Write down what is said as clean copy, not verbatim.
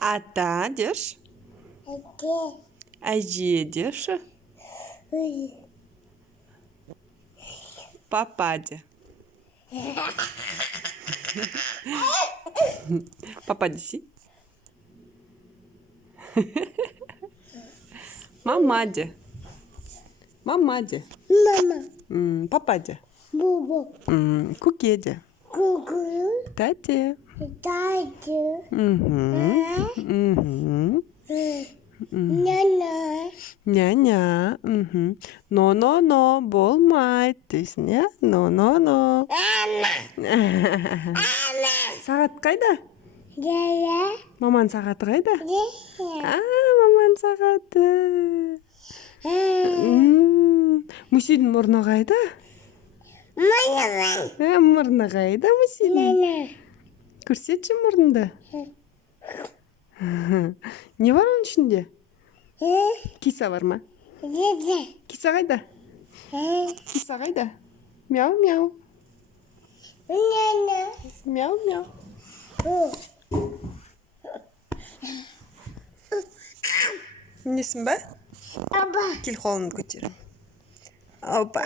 Ата деші. Әже деші. Папа де. Папа десі. Мама де. Мама де. Папа де. Куке де. Тате. Няня. Но болмайды дейсің, иә? Но. Сағат қайда? Маман сағаты қайда? Маман сағаты. Мүсейдің мұрны қайда? Мұрны қайда Мүсейдің? Көрсетші мұрныңды. Не бар оның ішінде? Киса бар ма? Киса қайда? Киса қайда? Мяу. Мяу. Несің ба? Кел қолыңды көтерім. Опа.